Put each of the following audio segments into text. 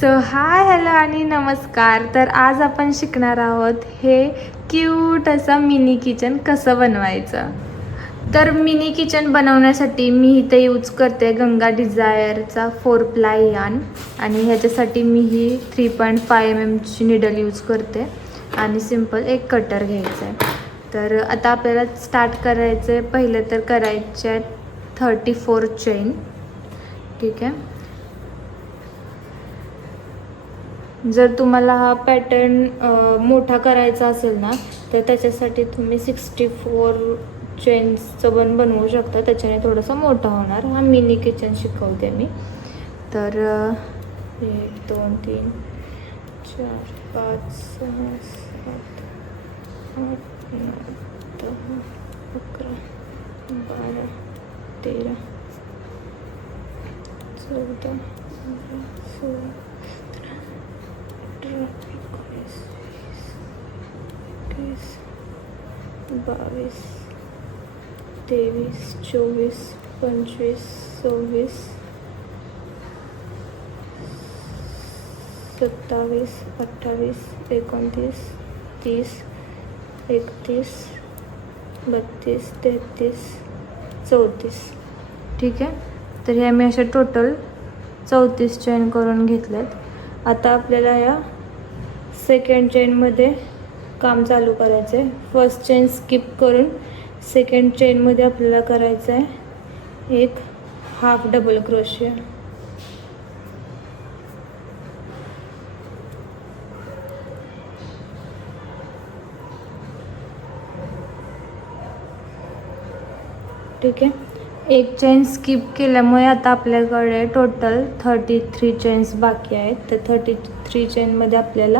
Hi hello आणि नमस्कार. तर आज आपण शिकणार आहोत हे क्यूट असं मिनी किचन कसं बनवायचं. तर मिनी किचन बनवण्यासाठी मी इथे यूज करते गंगा डिझायरचा 4 प्लाय यार्न आणि ह्याच्यासाठी मी ही 3.5 mm ची निडल यूज करते आणि सिंपल एक कटर घ्यायचं आहे. तर आता आपल्याला स्टार्ट करायचं आहे. पहिलं तर करायचे आहे 34 चेन. ठीक आहे. जर तुम्हाला हा पॅटर्न मोठा करायचा असेल ना तर त्याच्यासाठी तुम्ही 64 चेन्सचं बनवू शकता. त्याच्याने थोडंसं मोठा होणार. हा मिनी किचन शिकवते मी. तर 1 2 3 4 5 6 7 8 9 10 11 12 13 14 15 16 19 20 22 23 24 25 26 27 28 29 30 31 32 33 34. ठीक आहे. तर हे आम्ही अशा टोटल 34 चेन करून घेतल्यात. आता आपल्याला या सेकंड चेनमध्ये काम चालू करायचं आहे. फर्स्ट चेन स्किप करून सेकंड चेनमध्ये आपल्याला करायचं आहे एक हाफ डबल क्रोशिया. ठीक आहे. एक चेन स्किप केल्यामुळे आता आपल्याकडे टोटल 33 चेन्स बाकी आहेत. तर 33 चेनमध्ये आपल्याला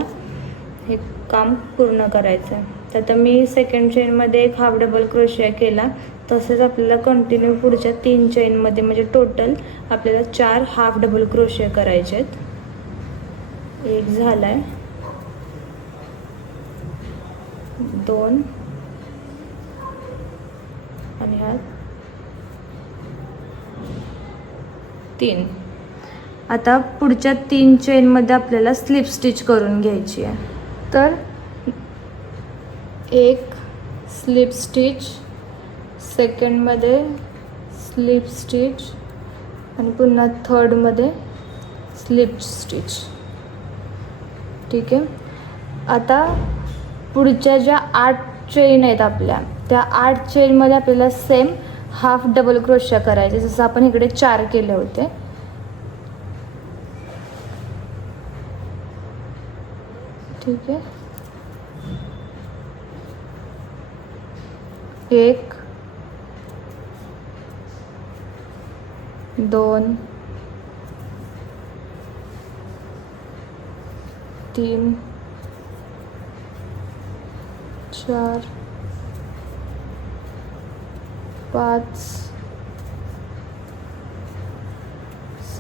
हे काम पूर्ण करायचं आहे. तर आता मी सेकंड चेनमध्ये एक हाफ डबल क्रोशिया केला. तसंच आपल्याला कंटिन्यू पुढच्या 3 चेनमध्ये म्हणजे टोटल आपल्याला 4 हाफ डबल क्रोशिया करायचे आहेत. एक झाला आहे, 2 आणि हा 3. आता पुढच्या 3 चेनमध्ये आपल्याला स्लिप स्टिच करून घ्यायची आहे. तर एक स्लिप स्टिच, सेकंडमध्ये स्लिप स्टिच आणि पुन्हा थर्डमध्ये स्लिप स्टिच. ठीक आहे. आता पुढच्या ज्या 8 चेन आहेत आपल्या, त्या 8 चेनमध्ये आपल्याला सेम हाफ डबल क्रोशिया करायचे, जसं आपण इकडे 4 केले होते. ठीक आहे. 1 2 3 4 5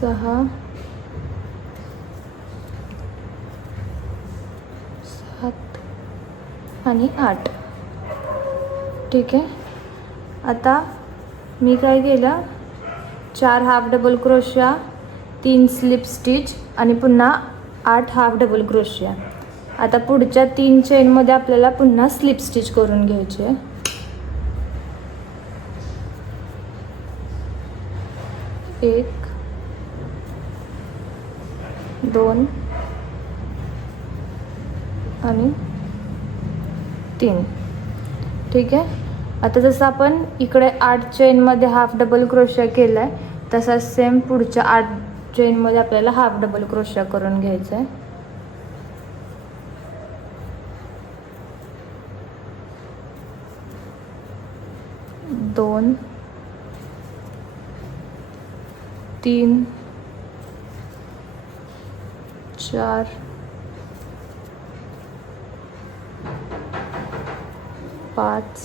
6 7 आणि 8. ठीक आहे. आता मी काय केलं, 4 हाफ डबल क्रोशिया, 3 स्लिप स्टिच आणि पुन्हा 8 हाफ डबल क्रोशिया. आता पुढच्या 3 चेनमध्ये आपल्याला पुन्हा स्लिप स्टिच करून घ्यायचे. 1 2 आणि 3. ठीक आहे. आता जसं आपण इकडे 8 चेनमध्ये हाफ डबल क्रोशिया केला आहे, तसा सेम पुढच्या 8 चेनमध्ये आपल्याला हाफ डबल क्रोशिया करून घ्यायचा आहे. 2 3 4 5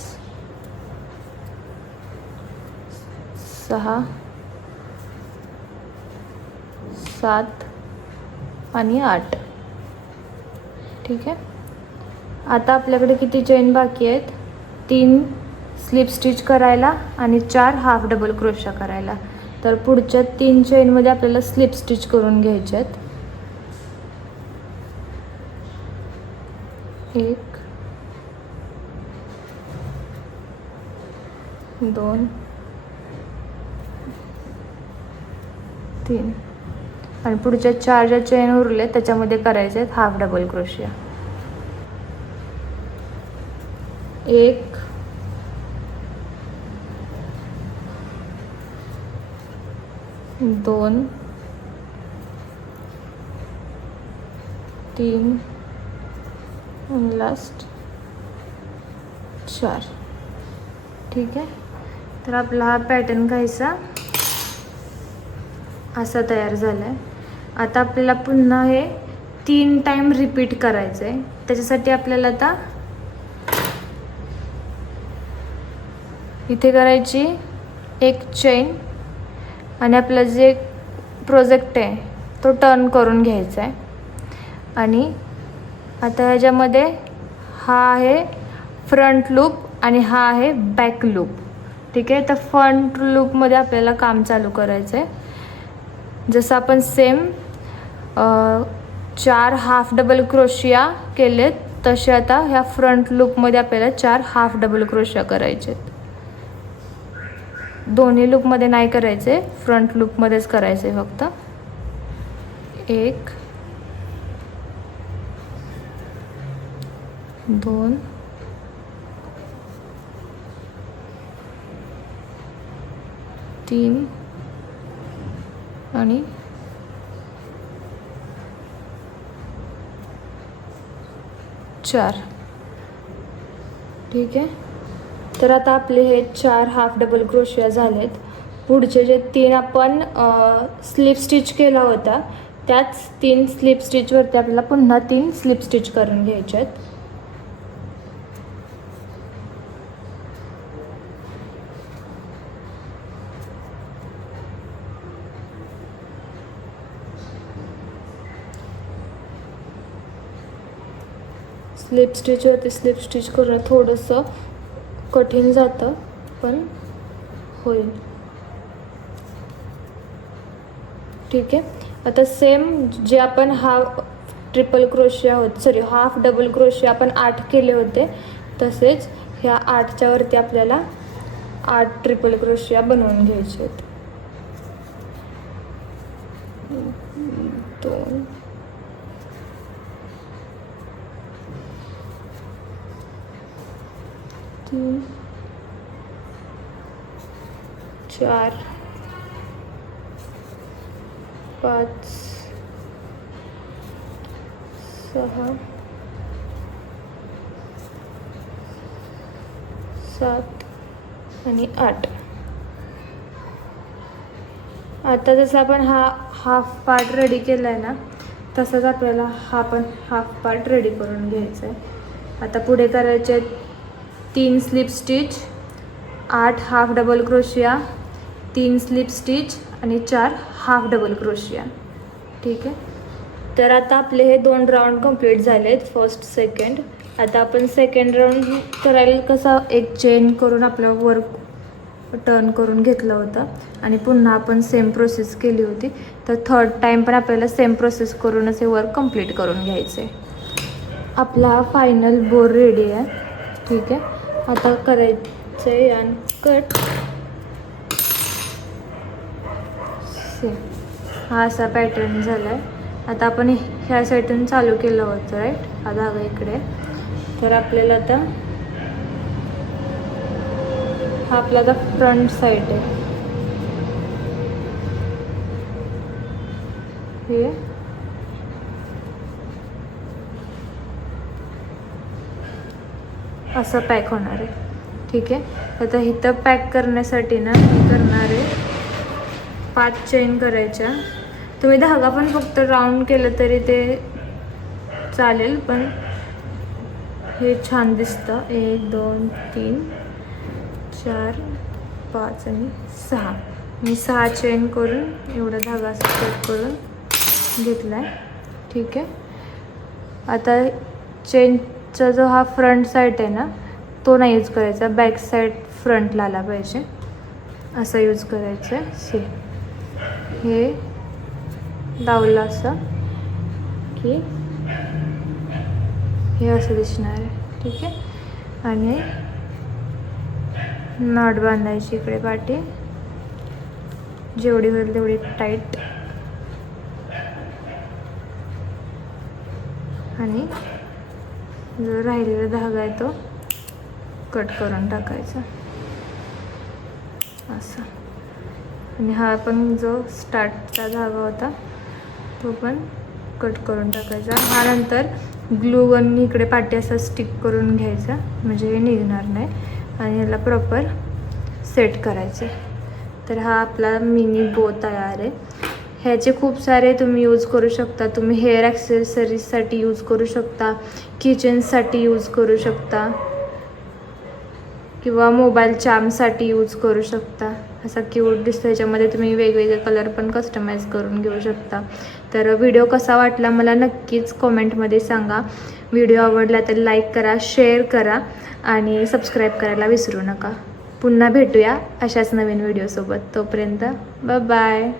6 7 आणि 8. ठीक आहे. आता आपल्याकडे किती चेन बाकी आहेत, 3 स्लिप स्टिच करायला आणि 4 हाफ डबल क्रोशा करायला. तर पुढच्या 3 चेनमध्ये आपल्याला स्लिप स्टिच करून घ्यायचे आहेत. 1 2 3 आणि पुढच्या 4 ज्या चेन उरले त्याच्यामध्ये करायचे आहेत हाफ डबल क्रोशिया. 1 2 3 आणि लास्ट 4. ठीक आहे. तर आपला हा पॅटर्न काहीसा असा तयार झाला आहे. आता आपल्याला पुन्हा हे 3 टाईम रिपीट करायचं आहे. त्याच्यासाठी आपल्याला आता इथे करायची एक चेन आणि आपलं जे प्रोजेक्ट आहे तो टर्न करून घ्यायचा आहे. आणि आता ह्याच्यामध्ये हा आहे फ्रंट लूप आणि हा आहे बॅक लूप. ठीक आहे. तर फ्रंट लूपमध्ये आपल्याला काम चालू करायचं आहे. जसं आपण सेम 4 हाफ डबल क्रोशिया केलेत तसे आता ह्या फ्रंट लूपमध्ये आपल्याला 4 हाफ डबल क्रोशिया करायचे. दोन्ही लूपमध्ये नाही करायचे, फ्रंट लूपमध्येच करायचे फक्त. 1 2 3 आणि 4. ठीक आहे. तर आता आपले हे 4 हाफ डबल क्रोशिया झालेत. पुढचे जे 3 आपण स्लिप स्टिच केला होता त्याच 3 स्लिप स्टिचवरती आपल्याला पुन्हा 3 स्लिप स्टिच करून घ्यायचे आहेत. स्लिप स्टिचवरती स्लिप स्टिच करणं थोडंसं कठीण जातं पण होईल. ठीक आहे. आता सेम जे आपण हाफ डबल क्रोशिया आपण 8 केले होते तसेच ह्या 8च्या वरती आपल्याला 8 ट्रिपल क्रोशिया बनवून घ्यायचे आहेत. 2 3 4 5 6 7 आणि 8. आता जसं आपण हा हाफ पार्ट रेडी केला आहे ना तसंच आपल्याला हा पण हाफ पार्ट रेडी करून घ्यायचा आहे. आता पुढे करायचे 3 स्लिप स्टिच, 8 हाफ डबल क्रोशिया, 3 स्लिप स्टिच आणि 4 हाफ डबल क्रोशिया. ठीक आहे. तर आता आपले हे 2 राऊंड कंप्लीट झालेत, फर्स्ट सेकंड. आता आपण सेकंड राऊंड करायला कसं एक चेन करून आपलं वर्क टर्न करून घेतलं होतं आणि पुन्हा आपण सेम प्रोसेस केली होती. तर थर्ड टाईम पण आपल्याला सेम प्रोसेस करूनच हे वर्क कंप्लीट करून घ्यायचं आहे. आपला हा फायनल बोर रेडी आहे. ठीक आहे. आता करायचं आहे आणि कट. सेम हा असा पॅटर्न झाला आहे. आता आपण ह्या साईडून चालू केलं होतं राईट, हा धागा इकडे. तर आपल्याला आता हा आपला आता फ्रंट साईड आहे. हे असं पॅक होणार आहे. ठीक आहे. आता इथं पॅक करण्यासाठी ना मी करणार आहे 5 चेन करायच्या. तुम्ही धागा पण फक्त राऊंड केलं तरी ते चालेल, पण हे छान दिसतं. 1 2 3 4 5 आणि 6. मी 6 चेन करून एवढा धागा सेट करून घेतला आहे. ठीक आहे. आता चेनचा जो हा फ्रंट साईड आहे ना तो नाही यूज करायचा, बॅक साईड फ्रंटला आला पाहिजे असं यूज करायचं आहे. हे लावलं असं की हे असं दिसणार आहे. ठीक आहे. आणि नॉट बांधायची इकडे पाठी, जेवढी होईल तेवढी टाईट. आणि जो राहिलेला धागा आहे तो कट करून टाकायचा असं. आणि हा पण जो स्टार्टचा धागा होता तो पण कट करून टाकायचा. हा नंतर ग्लू गन इकडे पाठी असं स्टिक करून घ्यायचा, म्हणजे हे निघणार नाही. आणि याला प्रॉपर सेट करायचे. तर हा आपला मिनी बो तयार आहे. ह्याचे खूप सारे तुम्ही यूज करू शकता. तुम्ही हेअर ॲक्सेसरीजसाठी यूज करू शकता, किचनसाठी यूज करू शकता, किंवा मोबाईल चार्मसाठी यूज करू शकता. असा क्यूट दिसतो. ह्याच्यामध्ये तुम्ही वेगवेगळे कलर पण कस्टमाइज करून घेऊ शकता. तर व्हिडिओ कसा वाटला मला नक्कीच कॉमेंटमध्ये सांगा. व्हिडिओ आवडला तर लाईक करा, शेअर करा आणि सबस्क्राईब करायला विसरू नका. पुन्हा भेटूया अशाच नवीन व्हिडिओसोबत. तोपर्यंत बाय.